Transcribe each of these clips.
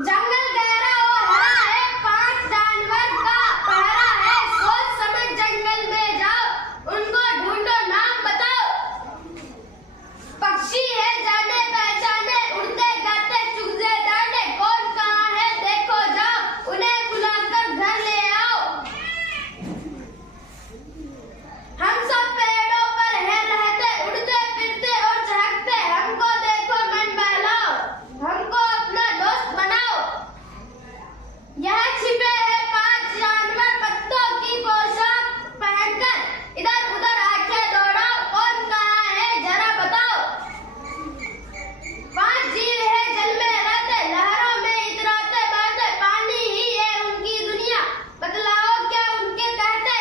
जंगल गहरा और हरा है, 5 जानवर का पहरा है। सोच समझ जंगल में जाओ, उनको ढूंढो, नाम बताओ। पक्षी है जाने पहचाने, उड़ते गाते चुगते डाले। कौन कहाँ है देखो जाओ, उन्हें बुलाकर घर ले आओ। हम सब पेड़ों पर है रहते, उड़ते फिरते और चहकते। हमको देखो मन बहलाओ, हमको अपना दोस्त बनाओ। यह छिपे हैं 5 जानवर, पत्तों की पोशाक पहनकर। इधर उधर आंखें दौड़ाओ, कौन कहाँ है जरा बताओ। 5 जीव है जल में रहते, लहरों में इतराते बहते। पानी ही है उनकी दुनिया, बतलाओ क्या उनके कहते।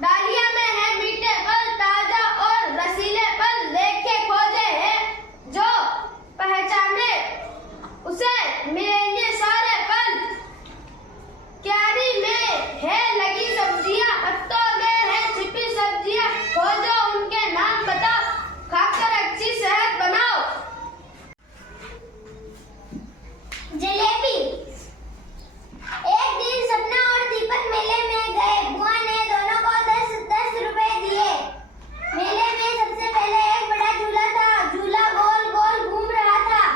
डालिया में है मीठे फल, ताजा और रसीले फल। देखे खोजे हैं जो पहचाने, उसे मिलेंगे सारे फल। क्यारी में है लगी सब्जियां, पत्तों में है छिपी सब्जियां। खोजो उनके नाम बताओ, खाकर अच्छी सेहत बनाओ। जलेबी। एक दिन सपना और दीपक मेले में गए। बुआ ने दोनों को 10-10 रुपए दिए। मेले में सबसे पहले एक बड़ा झूला था। झूला गोल गोल घूम रहा था।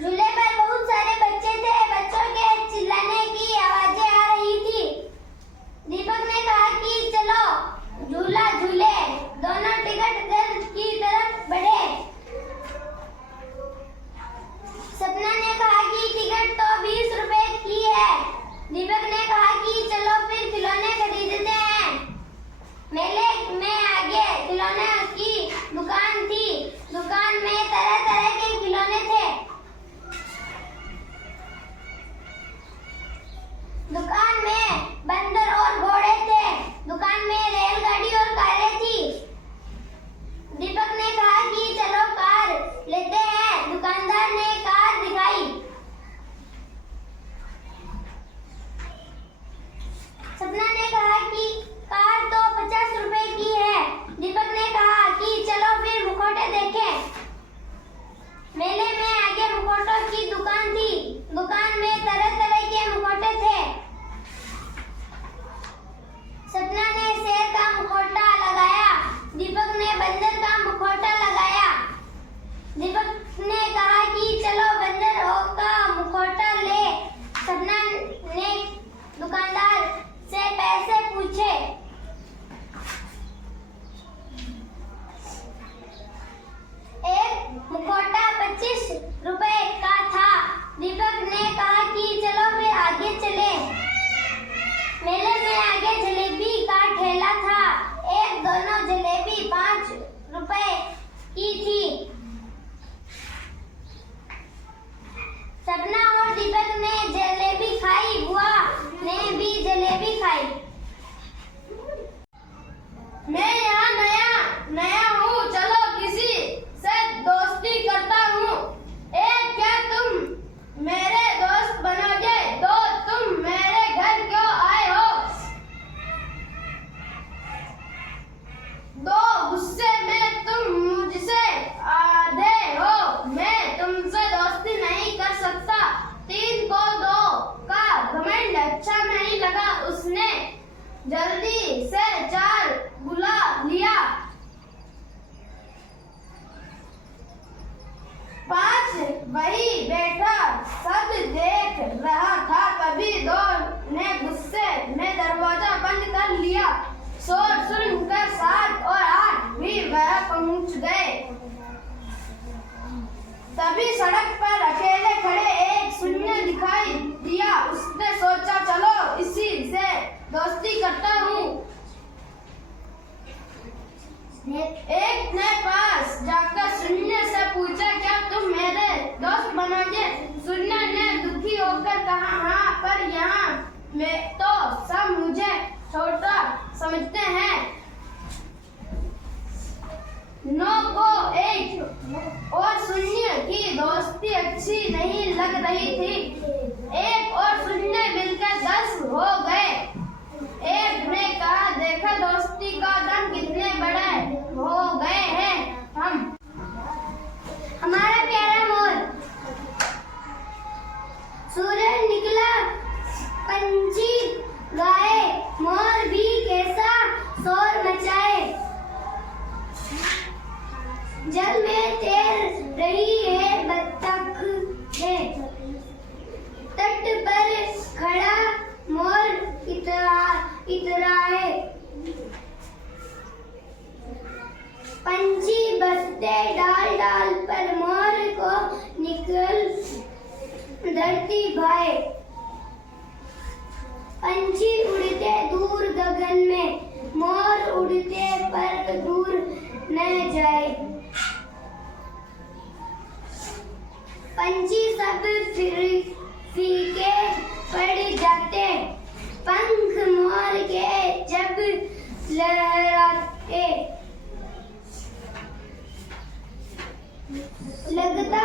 झूले पर बहुत सारे बच्चे थे। बच्चों के चिल्लाने की आवाजें आ रही थी। दीपक ने कहा कि चलो झूला झूले। दोनों टिकट घर की तरफ बढ़े। सपना ने कहा कि टिकट तो 20 रुपए की है। दीपक ने कहा कि चलो फिर खिलौने खरीदते हैं। मेले में आगे खिलौने की दुकान थी। दुकान में तरह तरह के खिलौने थे। दुकान में बंदर और घोड़े थे। दुकान में रेलगाड़ी और कारें थी। दीपक ने कहा कि चलो कार लेते हैं। दुकानदार ने कार दिखाई। सपना ने कहा कि कार तो 50 रुपए की है। दीपक ने कहा कि चलो फिर मुखौटे देखें। मेले में आगे मुखौटों की दुकान थी। दुकान में तरह तरह के मुखौटे थे। सपना ने शेर का मुखौटा लगाया। दीपक ने बंदर का मुखौटा लगाया। दीपक ने कहा कि चलो बंदर का मुखौटा ले। सपना ने दुकानदार से पैसे पूछे। एक मुखौटा 25 रुपए का था। दीपक ने कहा कि चलो फिर आगे चले। मेले में आगे जलेबी का ठेला था। एक दोनों जलेबी 5 रुपए की थी। सपना और दीपक ने जलेबी खाई। बुआ ने भी जलेबी खाई। मैं यहाँ नया हूँ, चलो किसी से दोस्ती करता हूँ। क्या तुम मेरे दोस्त बनोगे? तो तुम मेरे घर क्यों आए हो? दो गुस्से में तुम मुझसे आधे हो। मैं तुमसे दोस्ती नहीं कर सकता। 3 को 2 का घमंड अच्छा नहीं लगा। उसने जल्दी से 4 बुला लिया। 5 वही बैठा सब देख रहा था। तभी 2 ने गुस्से में दरवाजा बंद कर लिया। शोर सुनकर 7 और 8 भी वह पहुंच गए। तभी सड़क पर अकेले खड़े एक शून्य दिखाई दिया। उसने सोचा चलो इसी से दोस्ती करता हूँ। एक ने पास जाकर शून्य से पूछा क्या तुम मेरे दोस्त बनोगे? शून्य ने दुखी होकर कहा हाँ, पर यहाँ में तो सब मुझे छोटा समझते हैं। 9 को 1 और शून्य की दोस्ती अच्छी नहीं लग रही थी। 1 और शून्य मिलकर 10 हो गए। एक ने कहा देखा दोस्ती का दम कितने बड़े हो गए हैं हम। हमारा प्यारा मोर। धरती भाए। पंछी उड़ते दूर गगन में, मोर उड़ते पर दूर न जाए। पंछी सब फिर फीके पड़ जाते, पंख मोर के जब लहराते। लगता